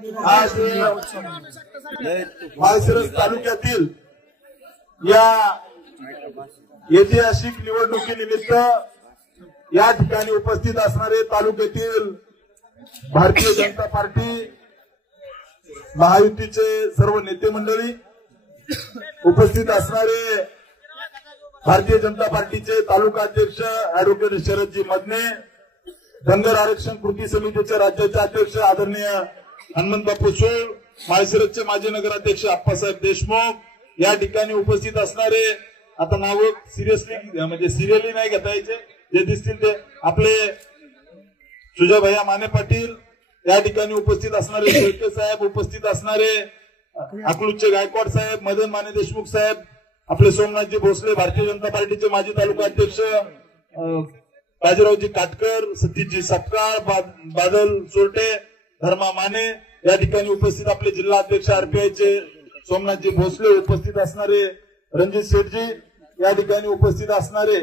आज माळशिरस तालुक्यातील या ऐतिहासिक निवडणुकीनिमित्त या ठिकाणी उपस्थित असणारे तालुक्यातील भारतीय जनता पार्टी महायुतीचे सर्व नेते मंडळी, उपस्थित असणारे भारतीय जनता पार्टीचे तालुका अध्यक्ष ऍडव्होकेट शरदजी मदने, धनगर आरक्षण कृती समितीचे राज्याचे अध्यक्ष आदरणीय हनुमंत बापू सोळ, माळशिरसचे माजी नगराध्यक्ष आप्पासाहेब देशमुख, या ठिकाणी उपस्थित असणारे, आता नाव सिरियसली नाही घेता यायचे, जे दिसतील ते आपले सुजयभैया माने पाटील, या ठिकाणी उपस्थित असणारे शेळके साहेब, उपस्थित असणारे अकलूजचे गायकवाड साहेब, मदन माने देशमुख साहेब, आपले सोमनाथजी भोसले भारतीय जनता पार्टीचे माजी तालुका अध्यक्ष बाजीरावजी काटकर, सतीशजी सपकाळ, बादल चोरटे, धर्मा माने, या ठिकाणी उपस्थित आपले जिल्हा अध्यक्ष आरपीआयचे सोमनाथजी भोसले, उपस्थित असणारे रणजित शेठजी, या ठिकाणी उपस्थित असणारे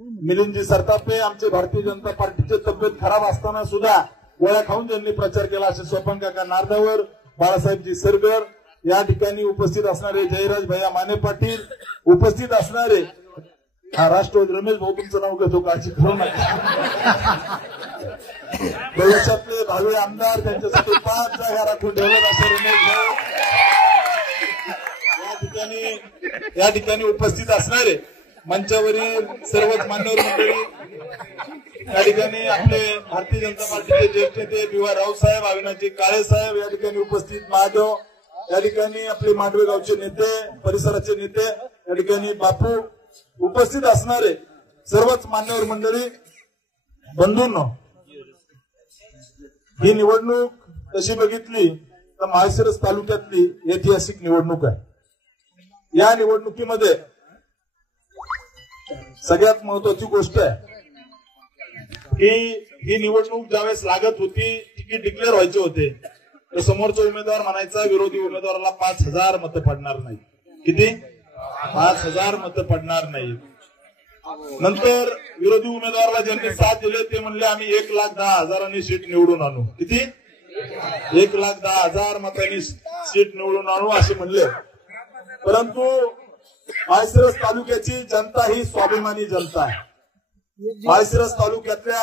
मिलिंदजी सरतापे, आमचे भारतीय जनता पार्टीचे तब्येत खराब असताना सुद्धा गोळ्या खाऊन ज्यांनी प्रचार केला असे सोपन काका नारदावर, बाळासाहेबजी सरगर, या ठिकाणी उपस्थित असणारे जयराज भैया माने पाटील, उपस्थित असणारे राष्ट्रवादी रमेश भाऊ, तुमचं नाव घेतो काळजी करू नका, भविष्यातले भावी आमदार, त्यांच्यासाठी 5 जागा राखून ठेवलं असं रमेश भाऊ, या ठिकाणी उपस्थित असणारे मंचावरील सर्वच मान्यवर मंडळी, या ठिकाणी आपले भारतीय जनता पार्टीचे ज्येष्ठ नेते बिवा रावसाहेब, अविनाशजी काळे साहेब, या ठिकाणी उपस्थित महादेव, या ठिकाणी आपले मांडवे गावचे नेते, परिसराचे नेते, या ठिकाणी बापू, उपस्थित असणारे सर्वच मान्यवर मंडळी, बंधूंनो, ही निवडणूक तशी बघितली तर माळशिरस तालुक्यातली ऐतिहासिक निवडणूक आहे. या निवडणुकीमध्ये सगळ्यात महत्वाची गोष्ट आहे की ही निवडणूक ज्यावेळेस लागत होती, तिकीट डिक्लेअर व्हायचे होते, तर समोरचा उमेदवार म्हणायचा विरोधी उमेदवाराला 5,000 मतं पडणार नाही. किती? 5,000 मतं पडणार नाही. नंतर विरोधी उमेदवाराला ज्यांनी साथ दिले ते म्हणले आम्ही 1,10,000 सीट निवडून आणू. किती? 1,10,000 मतांनी सीट निवडून आणू असे म्हणले. परंतु माळशिरस तालुक्याची जनता ही स्वाभिमानी जनता आहे. माळशिरस तालुक्यातल्या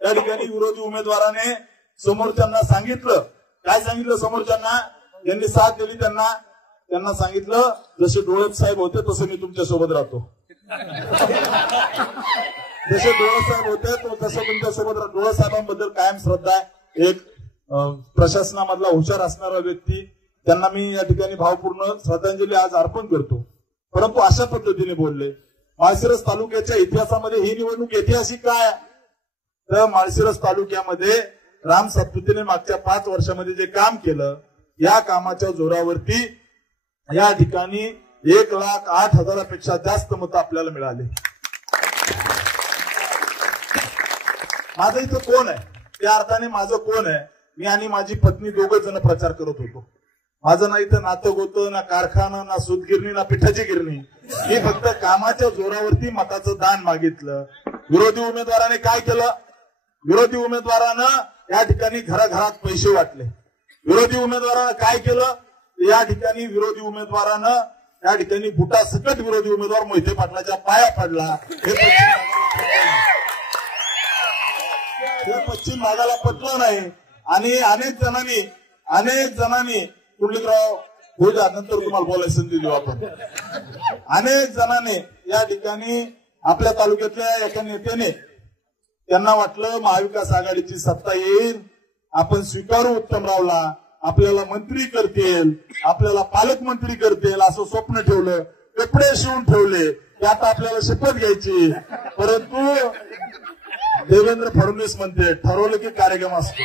या ठिकाणी विरोधी उमेदवाराने समोरच्यांना सांगितलं, काय सांगितलं समोरच्यांना, ज्यांनी साथ दिली त्यांना सांगितलं, जसे डोळप साहेब होते तसं मी तुमच्या सोबत राहतो, जसे डोळप साहेब होते तसं तुमच्या सोबत राहतो. डोळप साहेबांबद्दल कायम श्रद्धा आहे. एक प्रशासनामधला हुशार असणारा व्यक्ती, त्यांना मी या ठिकाणी भावपूर्ण श्रद्धांजली आज अर्पण करतो. परंतु अशा पद्धतीने बोलले. माळशिरस तालुक्याच्या इतिहासामध्ये ही निवडणूक ऐतिहासिक काय, तर माळशिरस तालुक्यामध्ये राम सातपुतेने मागच्या 5 वर्षामध्ये जे काम केलं, या कामाच्या जोरावरती या ठिकाणी 1,08,000 जास्त मतं आपल्याला मिळाले. माझं इथं कोण आहे, त्या अर्थाने माझं कोण आहे, मी आणि माझी पत्नी 2 जण प्रचार करत होतो. माझं ना इथं नातं होतं, ना कारखाना, ना सूतगिरणी, ना पिठाची गिरणी. मी फक्त कामाच्या जोरावरती मताचं दान मागितलं. विरोधी उमेदवाराने काय केलं, विरोधी उमेदवारानं या ठिकाणी घराघरात पैसे वाटले. विरोधी उमेदवारानं काय केलं, या ठिकाणी विरोधी उमेदवारानं या ठिकाणी बुटा सकट विरोधी उमेदवार मोहिते पाटलाच्या पाया पडला. हे पश्चिम भागाला पटलं नाही. आणि अनेक जणांनी कुंडलिकराव होजा नंतर तुम्हाला बोलायची संधी देऊ आपण, अनेक जणांनी या ठिकाणी आपल्या तालुक्यातल्या एका नेत्याने त्यांना वाटलं महाविकास आघाडीची सत्ता येईल, आपण स्वीकारू उत्तमरावला, आपल्याला मंत्री करतील, आपल्याला पालकमंत्री करतील असं स्वप्न ठेवलं, कपडे शिवून ठेवले की आता आपल्याला शपथ घ्यायची. परंतु देवेंद्र फडणवीस म्हणते ठरवलं की कार्यक्रम असतो.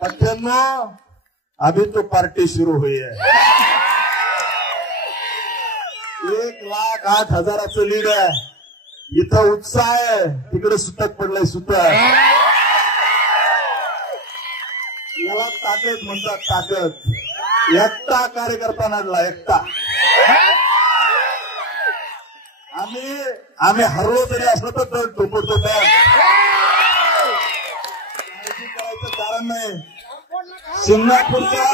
98 अभी तो पार्टी शुरू हुई है. 1,08,000 लीड आहे. इथं उत्साह आहे, तिकडे सुतक पडलंय सुतक. याला ताकद म्हणतात, ताकद. एकटा कार्यकर्ता नडला, एकटा. आम्ही हरलो तरी असलं तर टोपडतो काळजी करायचं कारण नाही. शिंगणापूरच्या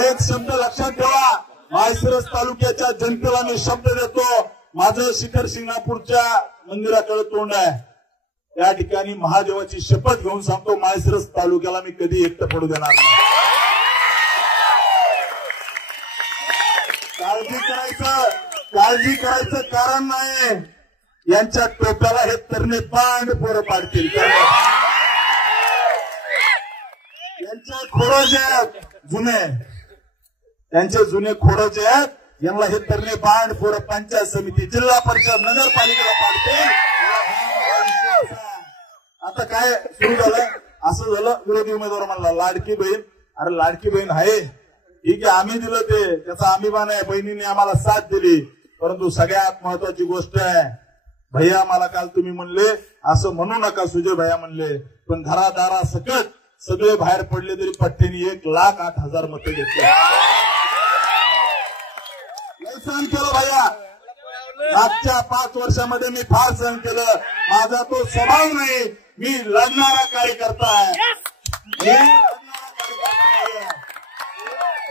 एक शब्द लक्षात ठेवा, माळशिरस तालुक्याच्या जनतेला मी शब्द देतो, माझं शिखर शिंगणापूरच्या मंदिराकडे तोंड आहे. या ठिकाणी महादेवाची शपथ घेऊन सांगतो, माळशिरस तालुक्याला मी कधी एकटं पडू देणार नाही. काळजी करायचं कारण नाही. यांच्या टोप्याला हे तरणे पांड पोरं पाडतील. यांचे खोडं जे आहेत जुने, त्यांचे जुने खोडं जे आहेत, यांना हे तरणे पांड पोरं पंचायत समिती, जिल्हा परिषद, नगरपालिकेला पाडतील. आता काय सुरू झालं, असं झालं, विरोधी उमेदवार म्हणला लाडकी बहीण. अरे लाडकी बहीण आहे ठीक आहे, आम्ही दिलं ते, त्याचा अभिमान आहे, बहिणीने आम्हाला साथ दिली. परंतु सगळ्यात महत्वाची गोष्ट आहे, भैया मला काल तुम्ही म्हणले असं म्हणू नका, सुजय भैया म्हणले, पण घरादारा सकट सगळे बाहेर पडले तरी पट्ट्याने 1,08,000 मतं घेतली. सहन केलं भैया, मागच्या 5 वर्षामध्ये मी फार सहन केलं. माझा तो स्वभाव नाही, मी लढणारा कार्यकर्ता आहे.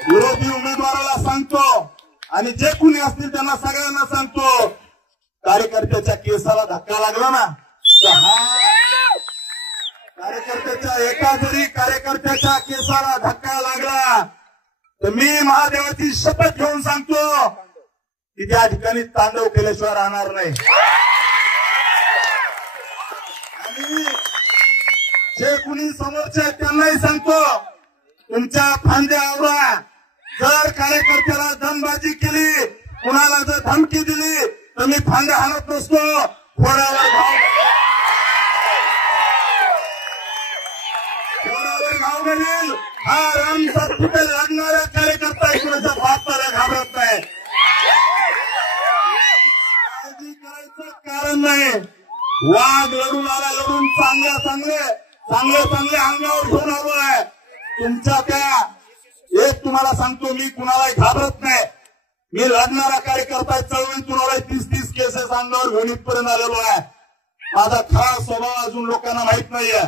विरोधी उमेदवाराला सांगतो आणि जे कुणी असतील त्यांना सगळ्यांना सांगतो, कार्यकर्त्याच्या केसाला धक्का लागला ना तर हा कार्यकर्त्याच्या केसाला धक्का लागला तर मी महादेवाची शपथ घेऊन सांगतो की त्या ठिकाणी तांडव केल्याशिवाय राहणार नाही. आणि जे कुणी समोरचे आहेत त्यांनाही सांगतो, तुमच्या फांद्या आवरा. जर कार्यकर्त्याला दमबाजी केली, कुणाला जर धमकी दिली तर मी फांद्या हाणत नसतो, घोड्यावर घाव घालील. हा राम सातपुते लढणारा कार्यकर्ता कुणाच्या बापाला घाबरत नाही. काळजी करायचं कारण नाही. वाघ लढून आला, लढून चांगले अंगावर घेऊन आलोय. तुमच्या त्या एक तुम्हाला सांगतो, मी कुणालाही घाबरत नाही. मी लढणारा कार्यकर्ता, चळवळी कुणालाही 30-30 केसेस अंगावर घेऊन इथपर्यंत आलेलो आहे. माझा खरा स्वभाव अजून लोकांना माहित नाहीये.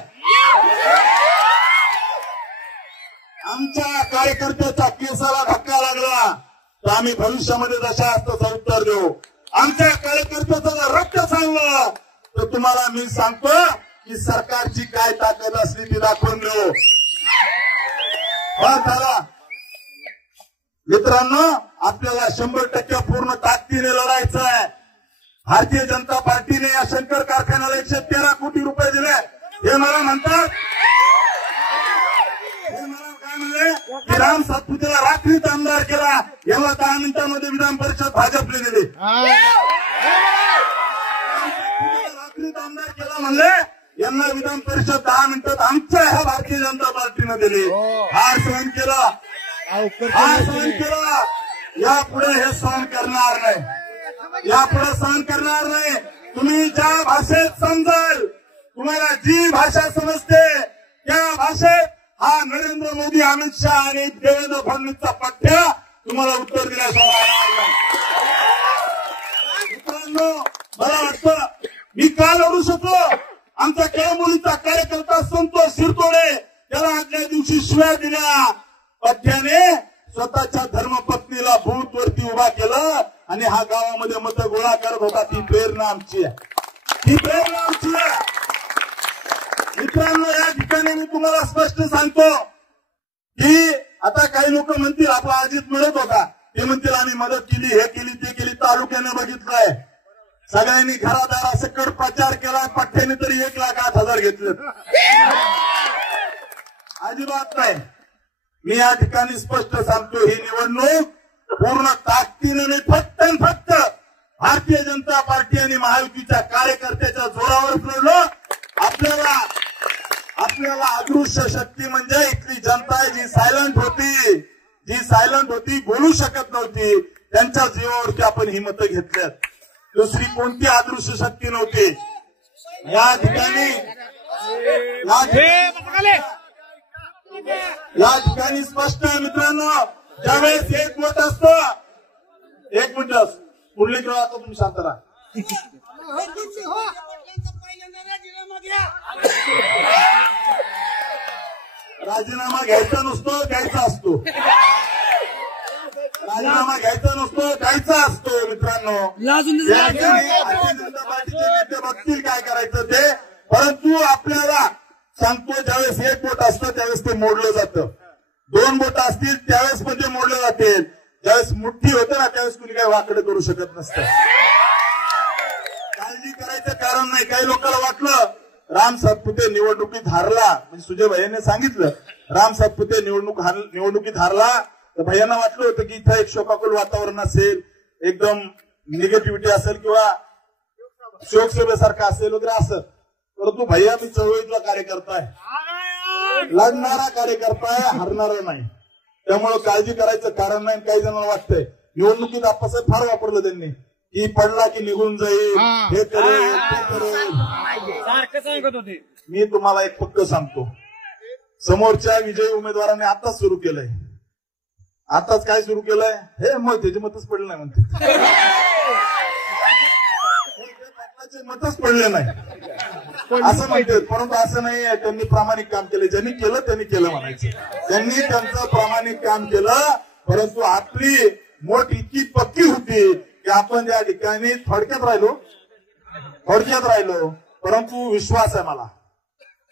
आमच्या कार्यकर्त्याच्या केसाला धक्का लागला तर आम्ही भविष्यामध्ये जशा तसं उत्तर देऊ. आमच्या कार्यकर्त्याचं जर रक्त सांगलं तर तुम्हाला मी सांगतो की सरकारची काय ताकद असली ती दाखवून देऊ. झाला मित्रांनो, आपल्याला 100% पूर्ण ताकदीने लढायचं आहे. भारतीय जनता पार्टीने या शंकर कारखान्याला 113 कोटी रुपये दिले. हे मला म्हणतात, हे मला काय म्हणले की राम सातपुतेला रात्रीत आमदार केला, याला 10 मिनिटांमध्ये विधान परिषद भाजपने दिली. रात्रीत आमदार केला म्हणले, यांना विधान परिषद 10 मिनिटात आमच्या ह्या भारतीय जनता पार्टीनं दिली. हा सहन केला, यापुढे हे सहन करणार नाही, यापुढे सहन करणार नाही. तुम्ही ज्या भाषेत समजाल, तुम्हाला जी भाषा समजते त्या भाषेत हा नरेंद्र मोदी, अमित शहा आणि देवेंद्र फडणवीसचा पठ्या तुम्हाला उत्तर दिल्याशिवाय राहणार नाही. मित्रांनो, मला वाटतं मी का लढू शकलो. आमचा कळंबोलीचा कार्यकर्ता संतोष शिरतोडे त्याला आदल्या दिवशी शिव्या दिल्या. पठ्याने स्वतःच्या धर्मपत्नीला बूथ वरती उभा केलं आणि हा गावामध्ये मतं गोळा करत होता. ती प्रेरणा आमची आहे, ही प्रेरणा आमची आहे. मित्रांनो, या ठिकाणी मी तुम्हाला स्पष्ट सांगतो की आता काही लोक म्हणतील आपला अजित मिळत होता, ते म्हणतील आम्ही मदत केली, हे केली, ते केली. तालुक्याने बघितलंय, सगळ्यांनी घरादारासकट प्रचार केला. पठ्याने तरी 1,08,000 घेतले. अजिबात नाही. मी या ठिकाणी स्पष्ट सांगतो, ही निवडणूक पूर्ण ताकदीने फक्त भारतीय जनता पार्टी आणि महायुतीच्या कार्यकर्त्याच्या जोरावर लढलो. आपल्याला अदृश्य शक्ती म्हणजे इथली जनता जी सायलंट होती, बोलू शकत नव्हती, त्यांच्या जीवावरती आपण ही मतं घेतल्यात. दुसरी कोणती अदृश्य शक्ती नव्हती. या ठिकाणी स्पष्ट आहे मित्रांनो, ज्यावेळेस एक मत असतं, एक मिनिट पुढले किंवा आता तुम्ही शांत राहा. राजीनामा घ्यायचा नसतो, द्यायचा असतो. राजीनामा घ्यायचा नसतो, द्यायचा असतो. मित्रांनो, भारतीय जनता पार्टीचे नेते बघतील काय करायचं ते. परंतु आपल्याला सांगतो, ज्यावेळेस एक बोट असतं त्यावेळेस ते मोडलं जातं, दोन बोट असतील त्यावेळेस पण ते मोडले जातील. ज्यावेळेस मुठ्ठी होतं ना त्यावेळेस कुणी काही वाकडं करू शकत नसतं. काळजी करायचं कारण नाही. काही लोकांना वाटलं राम सातपुते निवडणुकीत हारला, म्हणजे सुजय भैयाने सांगितलं राम सातपुते निवडणुकीत हारला, तर भैयांना वाटलं होतं की इथं एक शोकाकुल वातावरण असेल, एकदम निगेटिव्हिटी असेल किंवा शोकसभेसारखं असेल वगैरे असं. परंतु भैया मी चळवळीतला कार्यकर्ता आहे, लढणारा कार्यकर्ता आहे, हरणारा नाही. त्यामुळे काळजी करायचं कारण नाही. काही जणांना वाटतंय निवडणुकीत आप्पासाहेब फार वापरलं त्यांनी की पडला की निघून जाईल, हे करेल ते करेल. सारखं सांगत होते. मी तुम्हाला एक पक्क सांगतो, समोरच्या विजयी उमेदवारांनी आताच सुरू केलंय. आताच काय सुरू केलंय? हे मत त्याचे मतच पडले नाही म्हणते, मतच पडले नाही असं म्हणतात. परंतु असं नाही आहे. त्यांनी प्रामाणिक काम केलं, ज्यांनी केलं त्यांनी केलं म्हणायचं. त्यांनी त्यांचं प्रामाणिक काम केलं. परंतु आपली मोठ इतकी पक्की होती की आपण या ठिकाणी थोडक्यात राहिलो. परंतु विश्वास आहे मला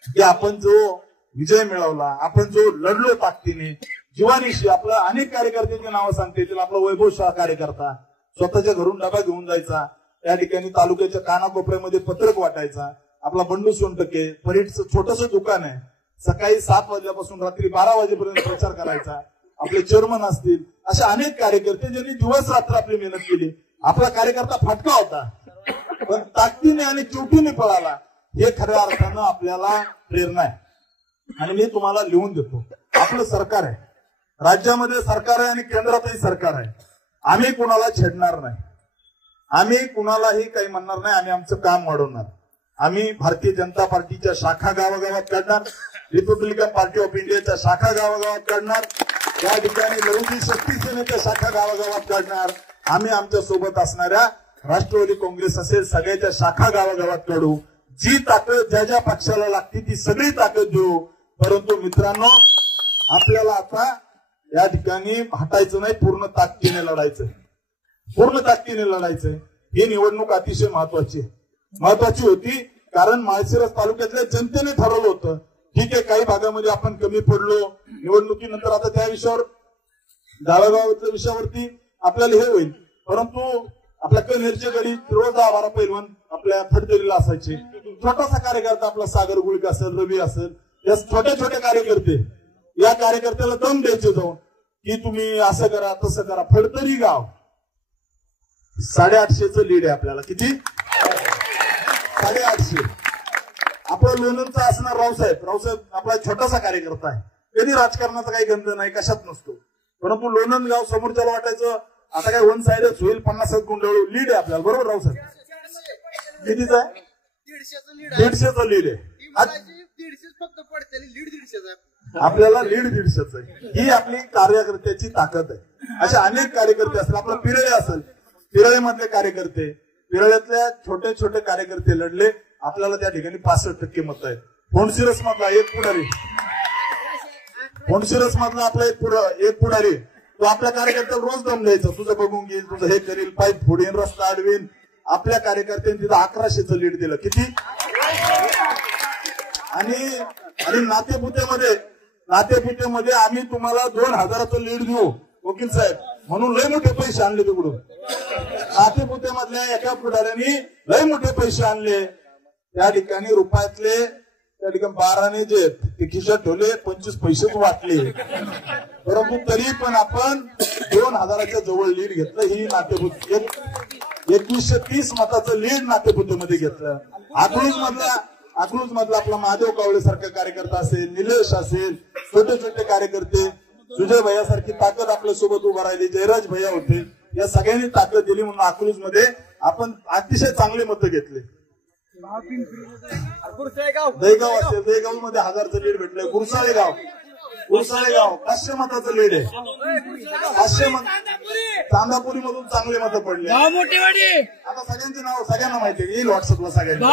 की आपण जो विजय मिळवला, आपण जो लढलो ताकदीने जीवानीशी. आपलं अनेक कार्यकर्त्यांची नावं सांगते येतील. आपला वैभव शाह कार्यकर्ता स्वतःच्या घरून डबा घेऊन जायचा, त्या ठिकाणी तालुक्याच्या कानाकोपऱ्यामध्ये पत्रक वाटायचा. आपला बंडू सोनटके परीटचं छोटंसं दुकान आहे, सकाळी 7 वाजल्यापासून रात्री 12 वाजेपर्यंत प्रचार करायचा. आपले चेअरमन असतील, असे अनेक कार्यकर्ते ज्यांनी दिवस रात्र आपली मेहनत केली. आपला कार्यकर्ता फाटका होता पण ताकदीने आणि चिवटीने पळाला. हे खऱ्या अर्थानं आपल्याला प्रेरणा आहे. आणि मी तुम्हाला लिहून देतो, आपलं सरकार आहे, राज्यामध्ये सरकार आहे आणि केंद्रातही सरकार आहे. आम्ही कुणाला छेडणार नाही, आम्ही कुणालाही काही म्हणणार नाही. आम्ही आमचं काम वाढवणार. आम्ही भारतीय जनता पार्टीच्या शाखा गावागावात काढणार, रिपब्लिकन पार्टी ऑफ इंडियाच्या शाखा गावागावात काढणार, त्या ठिकाणी लढवती शक्ती सेनेच्या शाखा गावागावात काढणार. आम्ही आमच्या सोबत असणाऱ्या राष्ट्रवादी काँग्रेस असेल सगळ्याच्या शाखा गावागावात काढू. जी ताकद ज्या ज्या पक्षाला लागते ती सगळी ताकद देऊ. परंतु मित्रांनो, आपल्याला आता या ठिकाणी हटायचं नाही, पूर्ण ताकदीने लढायचं, पूर्ण ताकदीने लढायचंय. ही निवडणूक अतिशय महत्वाची होती. कारण माळशिरस तालुक्यातल्या जनतेने ठरवलं होतं ठीक आहे काही भागामध्ये आपण कमी पडलो निवडणुकीनंतर, आता त्या विषयावर गावागावातल्या विषयावरती आपल्याला हे होईल. परंतु आपल्या कन्हेरचे गडी रोज 10-12 पैलवान आपल्या फडतरीला असायचे. छोटासा कार्यकर्ता आपला सागर गुळक असेल, रवी असेल, या छोटे कार्यकर्ते, या कार्यकर्त्याला दम द्यायचे जाऊन की तुम्ही असं करा तसं करा. फडतरी गाव 850चं लीड आहे आपल्याला. किती? 850. आपलं लोणंदचं असणार रावसाहेब आपला छोटासा कार्यकर्ता आहे, कधी राजकारणाचा काही गंध नाही, कशात नसतो. परंतु लोणंद गाव समोरच्याला वाटायचं आता काय वन साइडच होईल, 50 गुंडळू लीड आहे आपल्याला. बरोबर रावसाहेब? कितीचा आहे? 150चं लीड आहे. 150 फक्त पडते, लीड 150 आहे आपल्याला, लीड 150 आहे. ही आपली कार्यकर्त्याची ताकद आहे. असे अनेक कार्यकर्ते असतील. आपला पिरळे असेल, पिरळेमधले कार्यकर्ते, पिरळ्यातल्या छोटे कार्यकर्ते लढले. आपल्याला त्या ठिकाणी 65% मत आहेत. फोंडशिरस मधला एक पुढारी, फोंडशिरस मधला आपला एक पुढारी, तो आपल्या कार्यकर्त्याला रोज दम द्यायचा, तुझं बघून घेईल, तुझं हे करील, पाईप फोडीन, रस्ता अडवीन. आपल्या कार्यकर्त्यांनी तिथं 1100चं लीड दिलं. किती? आणि नातेपुतेमध्ये आम्ही तुम्हाला 2000चं लीड देऊ वकील साहेब म्हणून लय मोठे पैसे आणले तिकडून. नातेपुतेमधल्या एका पुढाऱ्यांनी लय मोठे पैसे आणले. त्या ठिकाणी रुपयातले त्या ठिकाणी 12 जे ते खिशात ठेवले, 25 पैसे वाटले. परंतु तरी पण आपण 2000च्या जवळ लीड घेतलं. ही नातेपुते 2130 मताचं लीड नातेपुतेमध्ये घेतलं. अकलूज मधला आपला महादेव कावळे सारखा कार्यकर्ता असेल, निलेश असेल, छोटे कार्यकर्ते, सुजय भैयासारखी ताकद आपल्या सोबत उभा राहिली, जयराज भैया होते, या सगळ्यांनी ताकद दिली म्हणून अकलूज मध्ये आपण अतिशय चांगले मतं घेतले. दहीगाव असेल, दहीगाव मध्ये 1000चं लीड भेटलंय. गुरसाळे गाव 500 मताचं लीड आहे. 500 मत. चांदापुरी मधून चांगले मतं पडले. मोठेवाडी आता सगळ्यांची नाव सगळ्यांना माहिती आहे, येईल व्हॉट्सअपला सगळ्यांना.